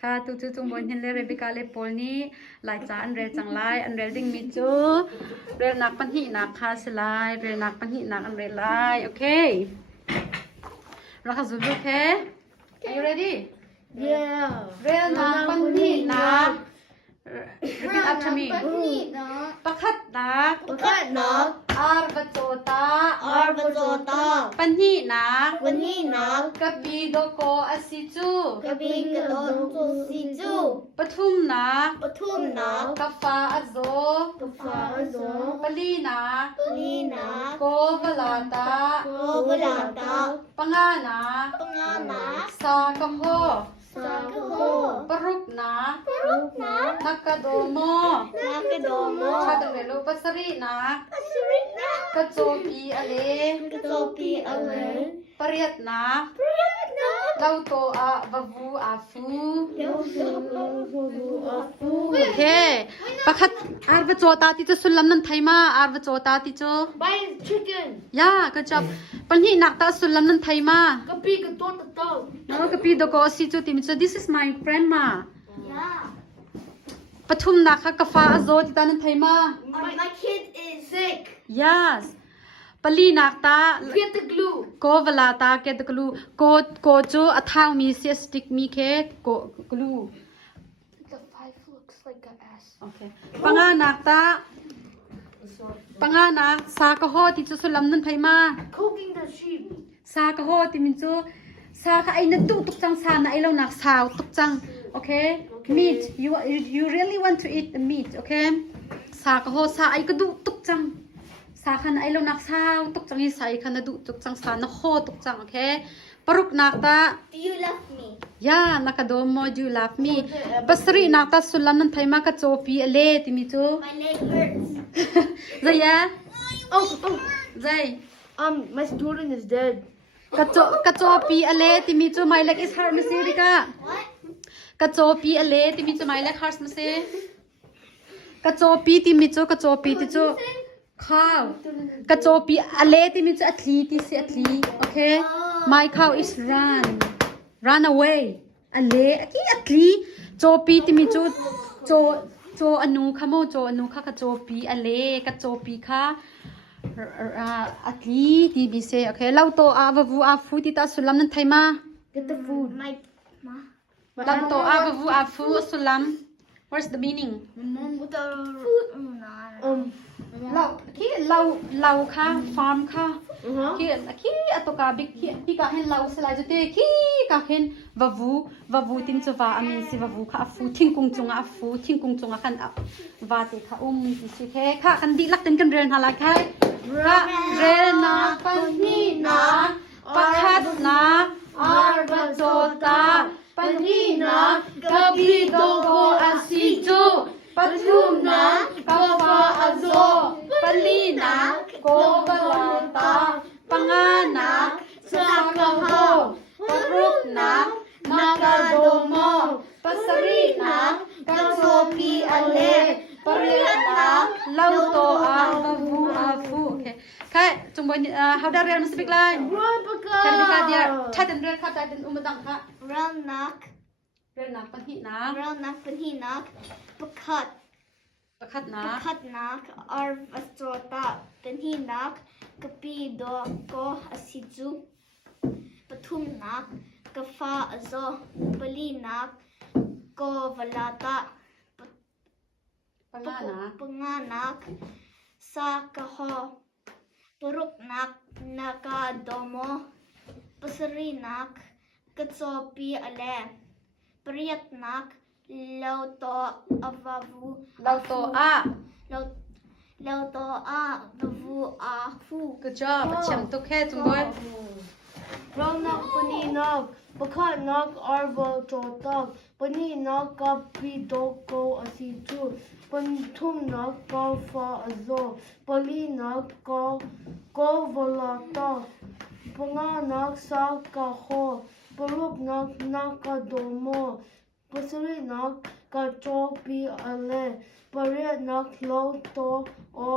ค่ะตุจุจุงบนเห็นเลยเรบิกาเลปอลนี้หลายจานเรจังไลอันเรดิ้งมิจูเรนักปัญหินักคาสไลเรนักปัญหินักอันเรไลโอเคเราเข้าสู่โอเค Are you ready Yeah. เรนักปัญหินัก Repeat after me ประคัดนัก Pekat nak. อาร์บโจตา Arbajota. ปัญหินัก Pani nak. กบีโดโกอสิจู Kabi kalonto siju. ปทุมนัก Patum nak. กาฟาอโซ Kafazo. ปลีนัก Pani nak. โกวลาตา Kobalata. ปังานา Panganak. สากะโฮ Sakaho. ปรุกนา Peruk nak. นักกะโดโม Nakadomo. ชาตังเรโลปัสรีนา Asirit nak. กะโจปีอเล Katopi alay. ปริยตนา Priyak nak. เลาโตอะวะวูอาฟู Yahudu afu. โอเคประคัดอาร์บโจตาติจสุลัมนันไทมาอาร์บโจตาติจ Buy chicken. ยาก็จับปัญหินักตาสุลัมนันไทมา Kapi katot tato. แล้วก็ปีโดโกสิจูติมิจู this is my grandma Yeah. ปทุมนักค่ะกาฟาอโซติตานันไทมา My kid is sick. yes ปลีนักตา Get the glue. โกเวลาตาเกตกลูโกจูอัทาวมีเสียสติกมีเคโกกลู The five looks like an ass. โอเคปังานักตาปังานักสากะโฮติจูสุลัมนันไทมา Cooking the sheep. สากะโฮติมิจูสาค่ะไอ้นั่นตุกจังสานะไอ้เราหนักสาวตุกจังโอเค meat you really want to eat the meat โอเคสากะโฮสาไอ้ก็ดุตุกจังสาคันไอ้เราหนักสาวตุกจังยี่ใส่คันดุตุกจังสานะโฮตุกจังโอเคปรุกนักตา Do you love me? ย่านักโดมโดูลาฟมีปัสรีนักตาสุลัมนันไทมากะโจปีอเลติมิจู My leg hurts. ใจยะ Oh. ใจ My student is dead. กะโจปีอเลติมิจูmy leg is hurt มิซิริกะ What? กะโจปีอเลติมิจูmy leg hurts มิซิกะโจปีติมิจูกะโจปีติจูข้าวกะโจปีอเลติมิจูอัทลีติซิอัทลีโอเค my cow is run away อเลอัทลีโจปีติมิจูโจอนูค่ะโมโจอนูค่ะกะโจปีอเลกะโจปีค่ะอัทลีติบิเซโอเคเราโตอาวะวูอาฟูติตาสุลัมนันไทมา Get the food. My ma. เราโตอาวะวูอาฟูสุลัม what's the meaning Mom with the food.เราเราค่ะฟาร์มค่ะขี้อตกาบิกขี้กะเห็นเราสลายจุดเตขี้กะเห็นวะวูติมจะว่าอามินสิวะวูค่ะฟูทิ้งกุงจงอาฟูทิ้งกุงจงอาคันวาเตค่ะดิสิเคค่ะคันดิลักเต็นกันเรียนหาลักให้ระเรนาปันนีนาปัคัดนาอาร์บโจตาปันนีนากะบิโดโกอาซิจูปทุมนากาฟาอโซปลีนาโกบลาตาปังานาสากะโฮปรุกนานากาโดโมปัสรีนากะโซปีอเลปริยนาเลาโตอาบะวูอาฟูโอเคค่ะจงบนhow da real must speak line กันดิกาเดียถ้าเป็นเรื่องค่ะแต่เป็นอุมดังค่ะ Round knock. เรื่องนักปัญหินัก Round knock. Pani knock. Pekat. ประคัดนัก Pekat knock. Arbajota. Pani knock. Kapi do ko asiju. Patum knock. Kafa azo. Pali knock. Ko valata. ปังานา Panganak. Sakaho. Puruk knock. Nakadomo. Pasari knock. Katsopi ale. Priyat knock. Lauto avavu. เราโตอา Lauto avavu afu. good job เฉียมตุกแค่จงบน Round knock, bunny knock, pekat knock, arbor chotak, bunny knock, kapi doko asitu, pentum knock, kafa azo, pali knock, ko volata, penga knock, sakaho, peruk knock, nakadomo, pasari knock, kachopi ale, pariat knock, lauto o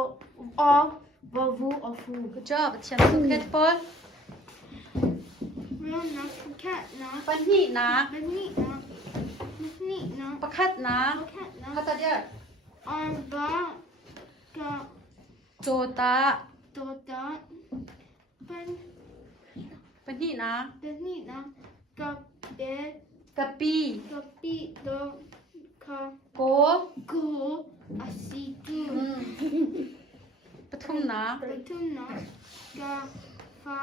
vavu afu. good job เฉียมตุกแค่ปน Round knock. Cat knock. ปัญหินัก Pani knock. ประคัดนะ Paket พั nak. ตเดีย Arba. Ka. โจตา Tota. Pen. เป็นนี่นะ Ni nak. Kape. กะปี Kapi. Do. Ka. โก Go. Asitu. ปทุมนะ Betul nak. Ka. Fa.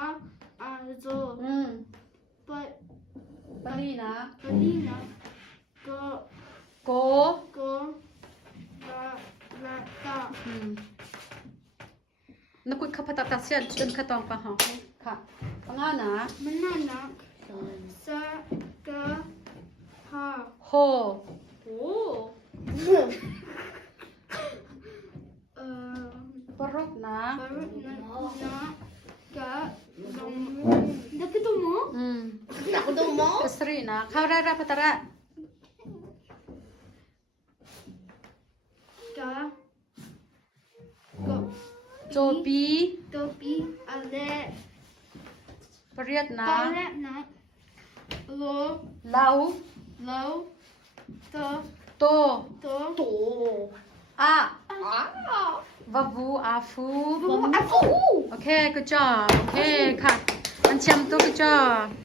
Azo. But. ปะนี่นะ Palina. Go. โก Go. Ra. Rata. นักกุยขับพัตตาเสียนจนขะตองปะหอค่ะปังอานะ Menanak. Sa. Ka. Ha. โฮ Oh. ปรุกนะ Baru nak. Ka. Dom. Dah ketemu? Nak ketemu? กสรีนะข้าวแร่พัตระ Ka. Go. โจปี Topi. Ale. ปเรียดนะ Palet nak. Lo. เหลา Low. To. โต To. To. อะ Ah. วาวูอาฟู Aku. โอเค good job โอเคค่ะ มันเชียมตัว good job